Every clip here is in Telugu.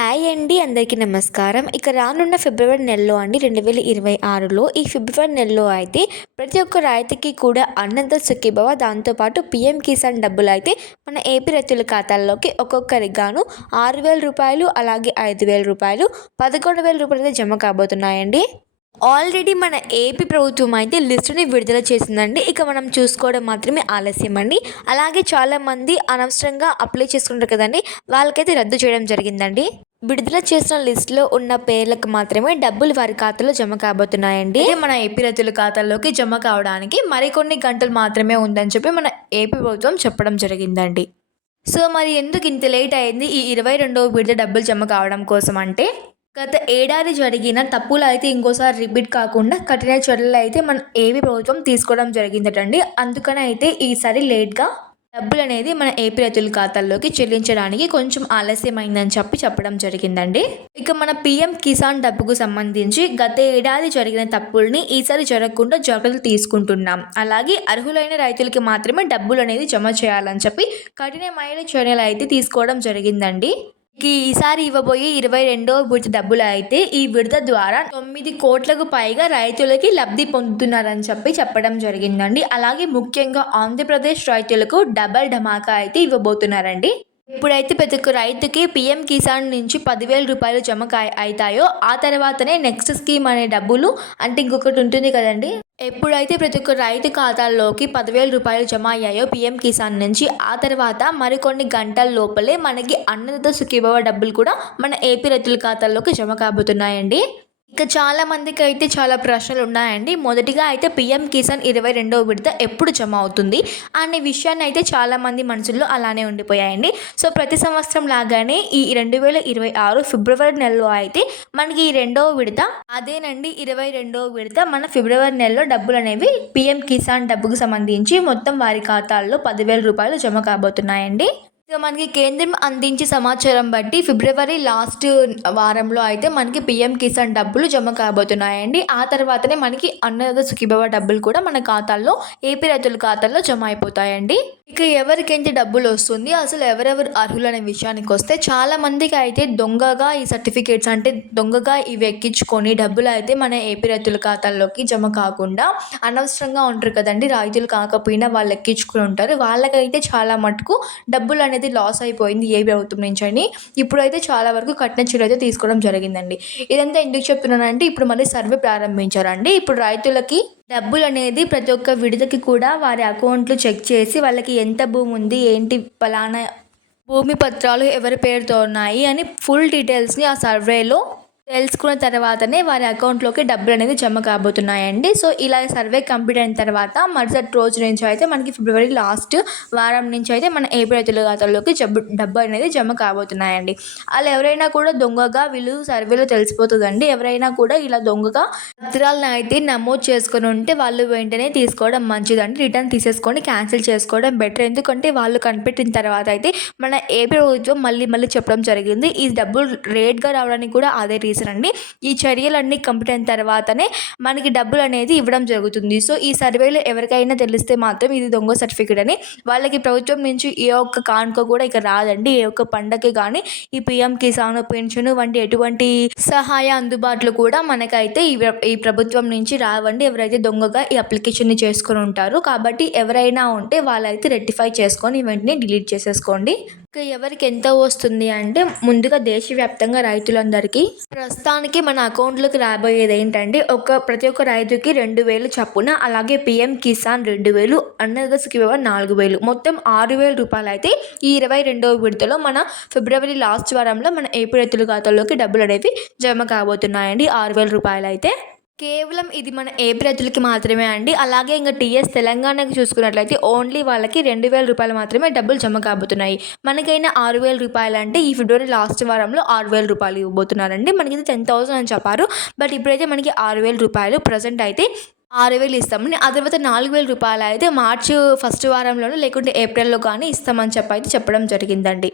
హాయ్ అండి అందరికీ నమస్కారం. ఇక రానున్న ఫిబ్రవరి నెలలో అండి రెండు వేల ఇరవై ఆరులో ఈ ఫిబ్రవరి నెలలో అయితే ప్రతి ఒక్క రైతుకి కూడా అన్నంత సుఖీభవ. దాంతోపాటు పిఎం కిసాన్ డబ్బులు అయితే మన ఏపీ రైతుల ఖాతాల్లోకి ఒక్కొక్కరికి గాను ఆరు వేల రూపాయలు అలాగే ఐదు వేల రూపాయలు పదకొండు వేల రూపాయలు అయితే జమ కాబోతున్నాయండి. ఆల్రెడీ మన ఏపీ ప్రభుత్వం అయితే లిస్టుని విడుదల చేసిందండి. ఇక మనం చూసుకోవడం మాత్రమే ఆలస్యం అండి. అలాగే చాలామంది అనవసరంగా అప్లై చేసుకుంటారు కదండి. వాళ్ళకైతే రద్దు చేయడం జరిగిందండి. విడుదల చేసిన లిస్టులో ఉన్న పేర్లకు మాత్రమే డబ్బులు వారి ఖాతాలో జమ కాబోతున్నాయండి. మన ఏపీ రైతుల ఖాతాలోకి జమ కావడానికి మరికొన్ని గంటలు మాత్రమే ఉందని చెప్పి మన ఏపీ ప్రభుత్వం చెప్పడం జరిగిందండి. సో మరి ఎందుకు ఇంత లేట్ అయింది ఈ ఇరవై రెండవ విడత డబ్బులు జమ కావడం కోసం అంటే? గత ఏడాది జరిగిన తప్పులు అయితే ఇంకోసారి రిపీట్ కాకుండా కఠిన చర్యలు అయితే మన ఏపీ ప్రభుత్వం తీసుకోవడం జరిగిందటండి. అందుకని అయితే ఈసారి లేట్గా డబ్బులు అనేది మన ఏపీ రైతుల ఖాతాల్లోకి చెల్లించడానికి కొంచెం ఆలస్యమైందని చెప్పి చెప్పడం జరిగిందండి. ఇక మన పిఎం కిసాన్ డబ్బుకు సంబంధించి గత ఏడాది జరిగిన తప్పుల్ని ఈసారి జరగకుండా జాగ్రత్తలు తీసుకుంటున్నాం. అలాగే అర్హులైన రైతులకి మాత్రమే డబ్బులు అనేది జమ చేయాలని చెప్పి కఠినమైన చర్యలు అయితే తీసుకోవడం జరిగిందండి. ఈసారి ఇవ్వబోయే ఇరవై రెండో విడత డబ్బులు అయితే ఈ విడత ద్వారా తొమ్మిది కోట్లకు పైగా రైతులకి లబ్ధి పొందుతున్నారని చెప్పి చెప్పడం జరిగిందండి. అలాగే ముఖ్యంగా ఆంధ్రప్రదేశ్ రైతులకు డబల్ ధమాకా అయితే ఇవ్వబోతున్నారండి. ఇప్పుడైతే ప్రతి ఒక్క రైతుకి పిఎం కిసాన్ నుంచి పదివేల రూపాయలు జమ అవుతాయో ఆ తర్వాతనే నెక్స్ట్ స్కీమ్ అనే డబ్బులు అంటే ఇంకొకటి ఉంటుంది కదండి. ఎప్పుడైతే ప్రతి ఒక్క రైతు ఖాతాల్లోకి పదివేల రూపాయలు జమ అయ్యాయో పిఎం కిసాన్ నుంచి ఆ తర్వాత మరికొన్ని గంటల లోపలే మనకి అన్నదాత సుఖీభవ డబ్బులు కూడా మన ఏపీ రైతుల ఖాతాల్లోకి జమ కాబోతున్నాయండి. ఇక చాలా మందికి అయితే చాలా ప్రశ్నలు ఉన్నాయండి. మొదటిగా అయితే పిఎం కిసాన్ ఇరవై రెండవ విడత ఎప్పుడు జమ అవుతుంది? అనే విషయాన్ని అయితే చాలా మంది మనసుల్లో అలానే ఉండిపోయాయండి. సో ప్రతి సంవత్సరం లాగానే ఈ రెండు వేల ఇరవై ఆరు ఫిబ్రవరి నెలలో అయితే మనకి ఈ రెండవ విడత అదేనండి ఇరవై రెండవ విడత మన ఫిబ్రవరి నెలలో డబ్బులు అనేవి పిఎం కిసాన్ డబ్బుకు సంబంధించి మొత్తం వారి ఖాతాల్లో పదివేల రూపాయలు జమ కాబోతున్నాయండి. ఇక మనకి కేంద్రం అందించే సమాచారం బట్టి ఫిబ్రవరి లాస్ట్ వారంలో అయితే మనకి పిఎం కిసాన్ డబ్బులు జమ కాబోతున్నాయండి. ఆ తర్వాతనే మనకి అన్నదాత సుఖీభవ డబ్బులు కూడా మన ఖాతాల్లో ఏపీ రైతుల ఖాతాల్లో జమ అయిపోతాయండి. ఇక ఎవరికైతే డబ్బులు వస్తుంది అసలు ఎవరెవరు అర్హులు అనే విషయానికి వస్తే చాలా మందికి అయితే దొంగగా ఈ సర్టిఫికేట్స్ అంటే దొంగగా ఇవి ఎక్కించుకొని డబ్బులు అయితే మన ఏపీ రైతుల ఖాతాల్లోకి జమ కాకుండా అనవసరంగా ఉంటారు కదండి. రైతులు కాకపోయినా వాళ్ళు ఎక్కించుకుని ఉంటారు. వాళ్ళకైతే చాలా మటుకు డబ్బులు అనేది లాస్ అయిపోయింది ఏ ప్రభుత్వం నుంచి అని. ఇప్పుడైతే చాలా వరకు కఠిన చర్య అయితే తీసుకోవడం జరిగిందండి. ఇదంతా ఎందుకు చెప్తున్నానంటే ఇప్పుడు మళ్ళీ సర్వే ప్రారంభించారండి. ఇప్పుడు రైతులకి డబ్బులు అనేది ప్రతి ఒక్క విడతకి కూడా వారి అకౌంట్లు చెక్ చేసి వాళ్ళకి ఎంత భూమి ఉంది ఏంటి ఫలానా భూమి పత్రాలు ఎవరి పేరుతో ఉన్నాయి అని ఫుల్ డీటెయిల్స్ని ఆ సర్వేలో తెలుసుకున్న తర్వాతనే వారి అకౌంట్లోకి డబ్బులు అనేది జమ కాబోతున్నాయండి. సో ఇలా సర్వే కంప్లీట్ అయిన తర్వాత మరుసటి రోజు నుంచి అయితే మనకి ఫిబ్రవరి లాస్ట్ వారం నుంచి అయితే మన ఏపీ రైతుల ఖాతాల్లోకి జబ్బు డబ్బు అనేది జమ కాబోతున్నాయండి. అలా ఎవరైనా కూడా దొంగగా వీళ్ళు సర్వేలో తెలిసిపోతుందండి. ఎవరైనా కూడా ఇలా దొంగగా పత్రాలను అయితే నమోదు చేసుకుని ఉంటే వాళ్ళు వెంటనే తీసుకోవడం మంచిదండి. రిటర్న్ తీసేసుకొని క్యాన్సిల్ చేసుకోవడం బెటర్. ఎందుకంటే వాళ్ళు కనిపెట్టిన తర్వాత అయితే మన ఏపీ ప్రభుత్వం మళ్ళీ మళ్ళీ చెప్పడం జరిగింది. ఈ డబ్బులు రేట్గా రావడానికి కూడా అదే రీజన్ చేశారండి. ఈ చర్యలన్నీ కంప్లీట్ అయిన తర్వాతనే మనకి డబ్బులు అనేది ఇవ్వడం జరుగుతుంది. సో ఈ సర్వేలో ఎవరికైనా తెలిస్తే మాత్రం ఇది దొంగ సర్టిఫికేట్ అని వాళ్ళకి ప్రభుత్వం నుంచి ఏ ఒక్క కానుక కూడా ఇక రాదండి. ఏ ఒక్క పండగకి కానీ ఈ పిఎం కిసాన్ పెన్షన్ వంటి ఎటువంటి సహాయ అందుబాటులో కూడా మనకైతే ఈ ఈ ప్రభుత్వం నుంచి రావండి. ఎవరైతే దొంగగా ఈ అప్లికేషన్ని చేసుకొని ఉంటారో కాబట్టి ఎవరైనా ఉంటే వాళ్ళైతే రెక్టిఫై చేసుకొని వెంటనే డిలీట్ చేసేసుకోండి. ఎవరికి ఎంత వస్తుంది అంటే ముందుగా దేశవ్యాప్తంగా రైతులందరికీ. ప్రస్తుతానికి మన అకౌంట్లోకి రాబోయేది ఏంటంటే ఒక ప్రతి ఒక్క రైతుకి రెండు వేలు చప్పున అలాగే పిఎం కిసాన్ రెండు వేలు అన్నదశకి నాలుగు వేలు. మొత్తం ఆరు వేల రూపాయలు అయితే ఈ ఇరవై రెండవ విడతలో మన ఫిబ్రవరి లాస్ట్ వారంలో మన ఏపీ రైతుల ఖాతాలోకి డబ్బులు అనేవి జమ కాబోతున్నాయండి. ఆరు వేల రూపాయలు అయితే కేవలం ఇది మన ఏ ప్రజలకి మాత్రమే అండి. అలాగే ఇంకా టీఎస్ తెలంగాణకి చూసుకున్నట్లయితే ఓన్లీ వాళ్ళకి రెండు వేల రూపాయలు మాత్రమే డబ్బులు జమ కాబోతున్నాయి. మనకైనా ఆరు వేల రూపాయలు అంటే ఈ ఫిబ్రవరి లాస్ట్ వారంలో ఆరు వేల రూపాయలు ఇవ్వబోతున్నారండి. మనకి ఇది టెన్ థౌసండ్ అని చెప్పారు. బట్ ఇప్పుడైతే మనకి ఆరు వేల రూపాయలు ప్రజెంట్ అయితే ఆరు వేలు ఇస్తామని ఆ తర్వాత నాలుగు వేల రూపాయలు అయితే మార్చి ఫస్ట్ వారంలోనూ లేకుంటే ఏప్రిల్లో కానీ ఇస్తామని చెప్పి అయితే చెప్పడం జరిగిందండి.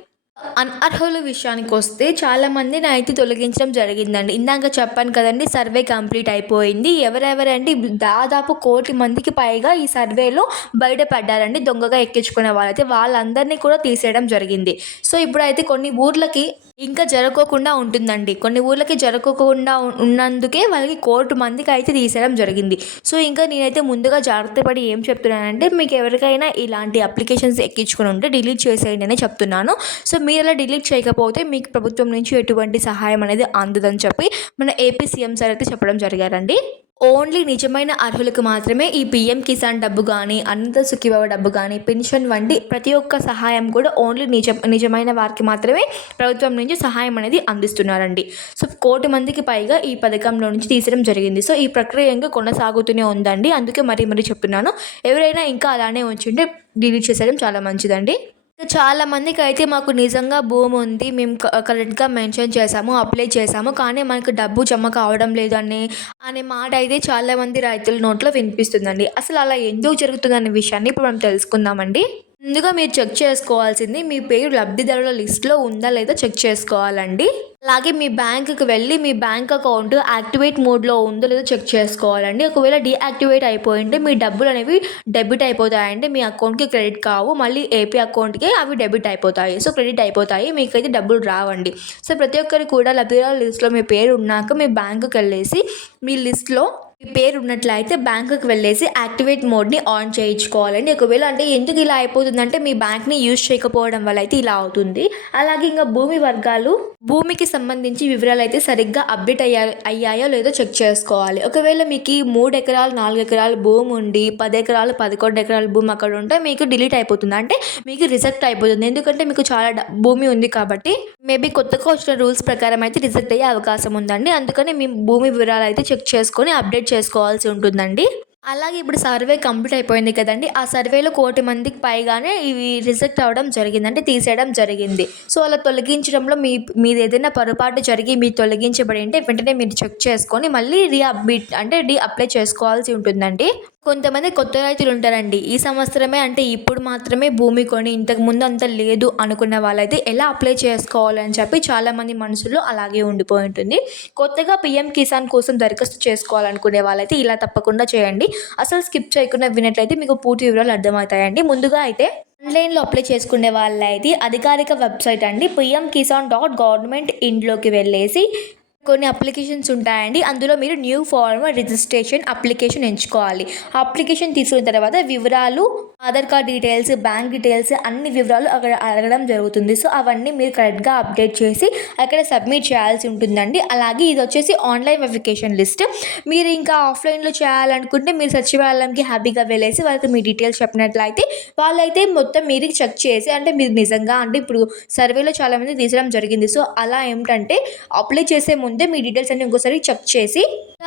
అనర్హుల విషయానికి వస్తే చాలా మందిని అయితే తొలగించడం జరిగిందండి. ఇందాక చెప్పాను కదండి సర్వే కంప్లీట్ అయిపోయింది. ఎవరెవరండి? దాదాపు కోటి మందికి పైగా ఈ సర్వేలో బయటపడ్డారండి దొంగగా ఎక్కించుకునే వాళ్ళైతే. వాళ్ళందరినీ కూడా తీసేయడం జరిగింది. సో ఇప్పుడైతే కొన్ని ఊర్లకి ఇంకా జరగకుండా ఉంటుందండి. కొన్ని ఊర్లకి జరగకుండా ఉన్నందుకే వాళ్ళకి కోటి మందికి అయితే తీసేయడం జరిగింది. సో ఇంకా నేనైతే ముందుగా జాగ్రత్త పడి ఏం చెప్తున్నానంటే మీకు ఎవరికైనా ఇలాంటి అప్లికేషన్స్ ఎక్కించుకుని ఉంటే డిలీట్ చేసేయండి అని చెప్తున్నాను. సో మీరు అలా డిలీట్ చేయకపోతే మీకు ప్రభుత్వం నుంచి ఎటువంటి సహాయం అనేది అందదని చెప్పి మన ఏపీ సీఎం సార్ అయితే చెప్పడం జరిగారండి. ఓన్లీ నిజమైన అర్హులకు మాత్రమే ఈ పిఎం కిసాన్ డబ్బు కానీ అనంత సుఖీభవ డబ్బు కానీ పెన్షన్ వంటి ప్రతి ఒక్క సహాయం కూడా ఓన్లీ నిజ నిజమైన వారికి మాత్రమే ప్రభుత్వం నుంచి సహాయం అనేది అందిస్తున్నారండి. సో కోటి మందికి పైగా ఈ పథకంలో నుంచి తీసడం జరిగింది. సో ఈ ప్రక్రియ ఇంకా కొనసాగుతూనే ఉందండి. అందుకే మరీ మరీ చెప్తున్నాను. ఎవరైనా ఇంకా అలానే ఉంచుంటే డిలీట్ చేసేయడం చాలా మంచిదండి. చాలా మందికి అయితే మాకు నిజంగా భూమి ఉంది. మేము క- కరెక్ట్గా మెన్షన్ చేసాము అప్లై చేసాము కానీ మనకు డబ్బు జమ కావడం లేదు అనే అనే మాట అయితే చాలా మంది రైతుల నోట్లో వినిపిస్తుందండి. అసలు అలా ఎందుకు జరుగుతుందనే విషయాన్ని ఇప్పుడు మనం తెలుసుకుందామండి. ముందుగా మీరు చెక్ చేసుకోవాల్సింది మీ పేరు లబ్ధిదారుల లిస్ట్లో ఉందా లేదా చెక్ చేసుకోవాలండి. అలాగే మీ బ్యాంకుకి వెళ్ళి మీ బ్యాంక్ అకౌంట్ యాక్టివేట్ మోడ్లో ఉందో లేదో చెక్ చేసుకోవాలండి. ఒకవేళ డీయాక్టివేట్ అయిపోయింటే మీ డబ్బులు అనేవి డెబిట్ అయిపోతాయండి. మీ అకౌంట్కి క్రెడిట్ కావు. మళ్ళీ ఏపీ అకౌంట్కి అవి డెబిట్ అయిపోతాయి. సో క్రెడిట్ అయిపోతాయి. మీకైతే డబ్బులు రావండి. సో ప్రతి ఒక్కరికి కూడా లబ్ధిదారుల లిస్ట్లో మీ పేరు ఉన్నాక మీ బ్యాంకుకి వెళ్ళేసి మీ లిస్ట్లో మీ పేరు ఉన్నట్లయితే బ్యాంకుకి వెళ్ళేసి యాక్టివేట్ మోడ్ని ఆన్ చేయించుకోవాలండి. ఒకవేళ అంటే ఎందుకు ఇలా అయిపోతుందంటే మీ బ్యాంక్ని యూజ్ చేయకపోవడం వల్ల అయితే ఇలా అవుతుంది. అలాగే ఇంకా భూమి వర్గాలు భూమికి సంబంధించి వివరాలు అయితే సరిగ్గా అప్డేట్ అయ్యా అయ్యాయో లేదో చెక్ చేసుకోవాలి. ఒకవేళ మీకు మూడు ఎకరాలు నాలుగు ఎకరాలు భూమి ఉండి పది ఎకరాలు పదకొండు ఎకరాల భూమి అక్కడ ఉంటే మీకు డిలీట్ అయిపోతుంది? అంటే మీకు రిజెక్ట్ అయిపోతుంది. ఎందుకంటే మీకు చాలా డ- భూమి ఉంది కాబట్టి మేబీ కొత్తగా వచ్చిన రూల్స్ ప్రకారం అయితే రిజెక్ట్ అయ్యే అవకాశం ఉందండి. అందుకని మీ భూమి వివరాలు అయితే చెక్ చేసుకొని అప్డేట్ చేసుకోవాల్సి ఉంటుందండి. అలాగే ఇప్పుడు సర్వే కంప్లీట్ అయిపోయింది కదండి. ఆ సర్వేలో కోటి మందికి పైగానే ఇవి రిజెక్ట్ అవ్వడం జరిగింది అంటే తీసేయడం జరిగింది. సో అలా తొలగించడంలో మీ మీది ఏదైనా పొరపాటు జరిగి మీరు తొలగించబడి ఉంటే వెంటనే మీరు చెక్ చేసుకొని మళ్ళీ రీ అప్డేట్ అంటే రీ అప్లై చేసుకోవాల్సి ఉంటుందండి. కొంతమంది కొత్త రైతులు ఉంటారండి. ఈ సంవత్సరమే అంటే ఇప్పుడు మాత్రమే భూమి కొని ఇంతకు ముందు అంత లేదు అనుకున్న వాళ్ళైతే ఎలా అప్లై చేసుకోవాలని చెప్పి చాలామంది మనసులో అలాగే ఉండిపోయి ఉంటుంది కొత్తగా పిఎం కిసాన్ కోసం దరఖాస్తు చేసుకోవాలనుకునే వాళ్ళైతే ఇలా తప్పకుండా చేయండి. అసలు స్కిప్ చేయకుండా వినట్లయితే మీకు పూర్తి వివరాలు అర్థమవుతాయండి. ముందుగా అయితే ఆన్లైన్లో అప్లై చేసుకునే వాళ్ళైతే అధికారిక వెబ్సైట్ అండి. పిఎం కిసాన్ డాట్ గవర్నమెంట్ ఇంట్లోకి వెళ్ళేసి కొన్ని అప్లికేషన్స్ ఉంటాయండి. అందులో మీరు న్యూ ఫార్మ్ రిజిస్ట్రేషన్ అప్లికేషన్ ఎంచుకోవాలి. అప్లికేషన్ తీసుకున్న తర్వాత వివరాలు Aadhaar card details bank details అన్ని వివరాలు అక్కడ అడగడం జరుగుతుంది. సో అవన్నీ మీరు కరెక్ట్గా అప్డేట్ చేసి అక్కడ సబ్మిట్ చేయాల్సి ఉంటుందండి. అలాగే ఇది వచ్చేసి ఆన్లైన్ వెరిఫికేషన్ లిస్ట్. మీరు ఇంకా ఆఫ్లైన్లో చేయాలనుకుంటే మీరు సచివాలయంకి హ్యాపీగా వెళ్ళేసి వాళ్ళకి మీ డీటెయిల్స్ చెప్పినట్లయితే వాళ్ళైతే మొత్తం మీరు చెక్ చేసి అంటే మీరు నిజంగా అంటే ఇప్పుడు సర్వేలో చాలామంది తీసడం జరిగింది. సో అలా ఏమిటంటే అప్లై చేసే ముందు మీ డీటెయిల్స్ అన్ని ఇంకోసారి చెక్ చేసి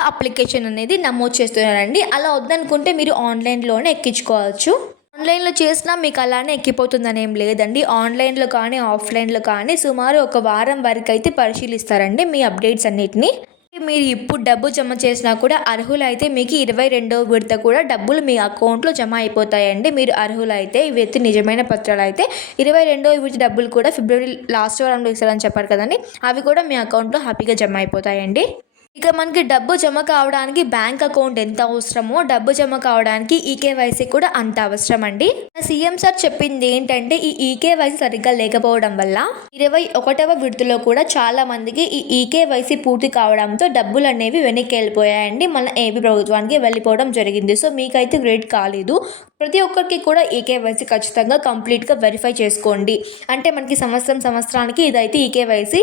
అప్లికేషన్ అనేది నమోదు చేస్తున్నారండి. అలా వద్దనుకుంటే మీరు ఆన్లైన్లోనే ఎక్కించుకోవచ్చు. ఆన్లైన్లో చేసినా మీకు అలానే ఎక్కిపోతుందని ఏం లేదండి. ఆన్లైన్లో కానీ ఆఫ్లైన్లో కానీ సుమారు ఒక వారం వరకు అయితే పరిశీలిస్తారండి మీ అప్డేట్స్ అన్నిటిని. మీరు ఇప్పుడు డబ్బు జమ చేసినా కూడా అర్హులైతే మీకు ఇరవై రెండవ విడత కూడా డబ్బులు మీ అకౌంట్లో జమ అయిపోతాయండి. మీరు అర్హులైతే ఇవి నిజమైన పత్రాలు అయితే ఇరవై రెండవ విడత డబ్బులు కూడా ఫిబ్రవరి లాస్ట్ వారంలో ఇస్తారని చెప్పారు కదండి. అవి కూడా మీ అకౌంట్లో హ్యాపీగా జమ అయిపోతాయండి. ఇక మనకి డబ్బు జమ కావడానికి బ్యాంక్ అకౌంట్ ఎంత అవసరమో డబ్బు జమ కావడానికి ఈకేవైసీ కూడా అంత అవసరం అండి సీఎం సార్ చెప్పింది ఏంటంటే ఈ ఈకేవైసీ సరిగ్గా లేకపోవడం వల్ల ఇరవై ఒకటవ విడతలో కూడా చాలా మందికి ఈ ఈకేవైసీ పూర్తి కావడంతో డబ్బులు అనేవి వెనక్కి వెళ్ళిపోయాయండి. మన ఏపీ ప్రభుత్వానికి వెళ్ళిపోవడం జరిగింది. సో మీకైతే గ్రేట్ కాలేదు. ప్రతి ఒక్కరికి కూడా ఈకేవైసీ ఖచ్చితంగా కంప్లీట్గా వెరిఫై చేసుకోండి. అంటే మనకి సంవత్సరం సంవత్సరానికి ఇదైతే ఈకేవైసీ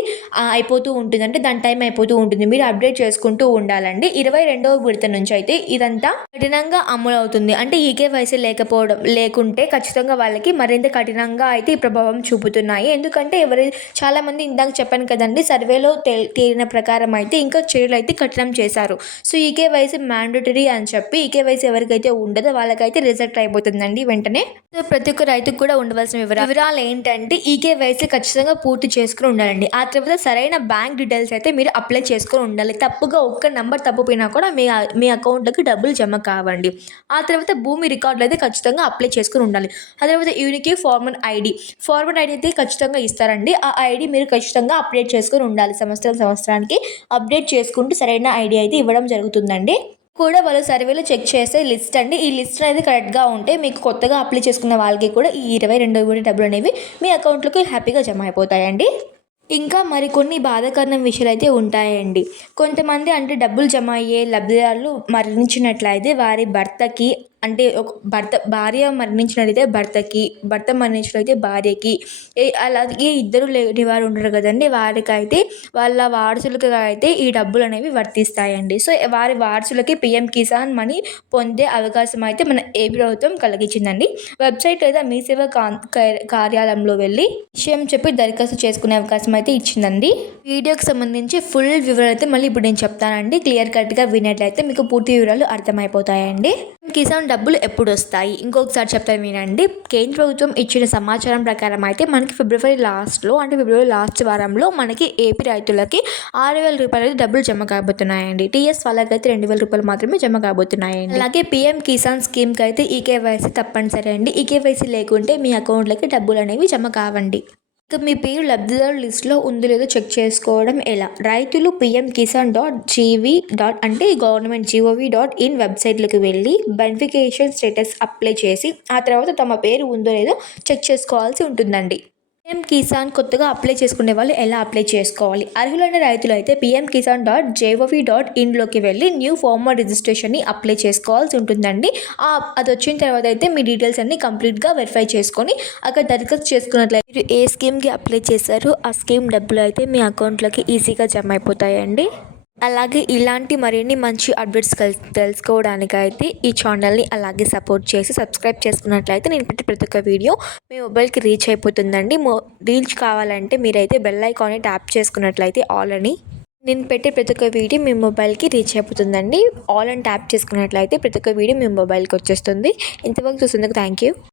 అయిపోతూ ఉంటుంది. అంటే దాని టైం అయిపోతూ ఉంటుంది. మీరు అప్డేట్ చేసుకుంటూ ఉండాలండి. ఇరవై రెండవ విడత నుంచి అయితే ఇదంతా కఠినంగా అమలు అవుతుంది అంటే ఈకేవైసీ లేకపోవడం లేకుంటే ఖచ్చితంగా వాళ్ళకి మరింత కఠినంగా అయితే ఈ ప్రభావం చూపుతున్నాయి. ఎందుకంటే ఎవరి చాలామంది ఇందాక చెప్పాను కదండి సర్వేలో తేలిన ప్రకారం అయితే ఇంకా చర్యలు అయితే కఠినం చేశారు. సో ఈకేవైసీ మ్యాండటరీ అని చెప్పి ఈ కేవైసీ ఎవరికైతే ఉండదో వాళ్ళకైతే రిజెక్ట్ అయిపోతుందండి వెంటనే. ప్రతి ఒక్క రైతుకు కూడా ఉండవలసిన వివరాలు వివరాలు ఏంటంటే ఈకేవైసీ ఖచ్చితంగా పూర్తి చేసుకుని ఉండాలండి. ఆ తర్వాత సరైన బ్యాంక్ డీటెయిల్స్ అయితే మీరు అప్లై చేసుకొని ఉండాలి. తప్పుగా ఒక్క నెంబర్ తప్పిపోయినా కూడా మీ మీ అకౌంట్లోకి డబ్బులు జమ కావండి. ఆ తర్వాత భూమి రికార్డులు అయితే ఖచ్చితంగా అప్లై చేసుకుని ఉండాలి. ఆ తర్వాత unique farmer ID. Farmer ID అయితే ఖచ్చితంగా ఇస్తారండి. ఆ ఐడి మీరు ఖచ్చితంగా అప్డేట్ చేసుకొని ఉండాలి. సంవత్సరం సంవత్సరానికి అప్డేట్ చేసుకుంటూ సరైన ఐడి అయితే ఇవ్వడం జరుగుతుందండి. కూడా వాళ్ళు సర్వేలో చెక్ చేసే లిస్ట్ అండి. ఈ లిస్ట్ అనేది కరెక్ట్గా ఉంటే మీకు కొత్తగా అప్లై చేసుకున్న వాళ్ళకి కూడా ఈ ఇరవై రెండు కూడా డబ్బులు అనేవి మీ అకౌంట్లోకి హ్యాపీగా జమ అయిపోతాయండి. ఇంకా మరికొన్ని బాధాకరణం విషయాలు అయితే ఉంటాయండి. కొంతమంది అంటే డబ్బులు జమ అయ్యే లబ్ధిదారులు మరణించినట్లయితే వారి భర్తకి అంటే ఒక భర్త భార్య మరణించినట్లయితే భర్తకి భర్త మరణించినట్లయితే భార్యకి. అలాగే ఇద్దరు లేని వారు ఉంటారు కదండి. వారికైతే వాళ్ళ వారసులకు అయితే ఈ డబ్బులు అనేవి వర్తిస్తాయండి. సో వారి వారసులకి పిఎం కిసాన్ మనీ పొందే అవకాశం అయితే మన ఏ ప్రభుత్వం కలిగించిందండి. వెబ్సైట్ లేదా మీ సేవ కార్యాలయంలో వెళ్ళి విషయం చెప్పి దరఖాస్తు చేసుకునే అవకాశం అయితే ఇచ్చిందండి. వీడియోకి సంబంధించి ఫుల్ వివరాలు అయితే మళ్ళీ ఇప్పుడు నేను చెప్తానండి. క్లియర్ కట్గా వినట్లయితే మీకు పూర్తి వివరాలు అర్థమైపోతాయండి. కిసాన్ డబ్బులు ఎప్పుడు వస్తాయి? ఇంకొకసారి చెప్తాను వినండి. కేంద్ర ప్రభుత్వం ఇచ్చిన సమాచారం ప్రకారం అయితే మనకి ఫిబ్రవరి లాస్ట్లో అంటే ఫిబ్రవరి లాస్ట్ వారంలో మనకి ఏపీ రైతులకి ఆరు వేల రూపాయలు డబ్బులు జమ కాబోతున్నాయండి. టీఎస్ వాళ్ళకైతే రెండు వేల రూపాయలు మాత్రమే జమ కాబోతున్నాయండి. అలాగే పీఎం కిసాన్ స్కీమ్కి అయితే ఈకేవైసీ తప్పనిసరి అండి. ఈకేవైసీ లేకుంటే మీ అకౌంట్లకి డబ్బులు అనేవి జమ కావండి. ఇక మీ పేరు లబ్ధిదారు లిస్టులో ఉందో లేదో చెక్ చేసుకోవడం ఎలా? రైతులు PM Kisan dot G V dot government G O V వెబ్సైట్లోకి వెళ్ళి బెనిఫికేషన్ స్టేటస్ అప్లై చేసి ఆ తర్వాత తమ పేరు ఉందో లేదో చెక్ చేసుకోవాల్సి ఉంటుందండి. పిఎం కిసాన్ కొత్తగా అప్లై చేసుకునే వాళ్ళు ఎలా అప్లై చేసుకోవాలి? అర్హులైన రైతులు అయితే PM Kisan dot G O ఇన్లోకి వెళ్ళి న్యూ ఫార్మర్ రిజిస్ట్రేషన్ని అప్లై చేసుకోవాల్సి ఉంటుందండి. అది వచ్చిన తర్వాత అయితే మీ డీటెయిల్స్ అన్ని కంప్లీట్గా వెరిఫై చేసుకొని అక్కడ దరఖాస్తు చేసుకున్నట్లయితే మీరు ఏ స్కీమ్కి అప్లై చేశారో ఆ స్కీమ్ డబ్బులు అయితే మీ అకౌంట్లోకి ఈజీగా జమ అయిపోతాయండి. అలాగే ఇలాంటి మరిన్ని మంచి అప్డేట్స్ తెలుసుకోవడానికి అయితే ఈ ఛానల్ని అలాగే సపోర్ట్ చేసి సబ్స్క్రైబ్ చేసుకున్నట్లయితే నేను పెట్టే ప్రతి ఒక్క వీడియో మీ మొబైల్కి రీచ్ అయిపోతుందండి. మో రీచ్ కావాలంటే మీరైతే బెల్ ఐకాన్ని ట్యాప్ చేసుకున్నట్లయితే ఆల్ అని నేను పెట్టే ప్రతి ఒక్క వీడియో మీ మొబైల్కి రీచ్ అయిపోతుందండి. ఆల్ అని ట్యాప్ చేసుకున్నట్లయితే ప్రతి ఒక్క వీడియో మీ మొబైల్కి వచ్చేస్తుంది. ఇంతవరకు చూసినందుకు థ్యాంక్ యూ.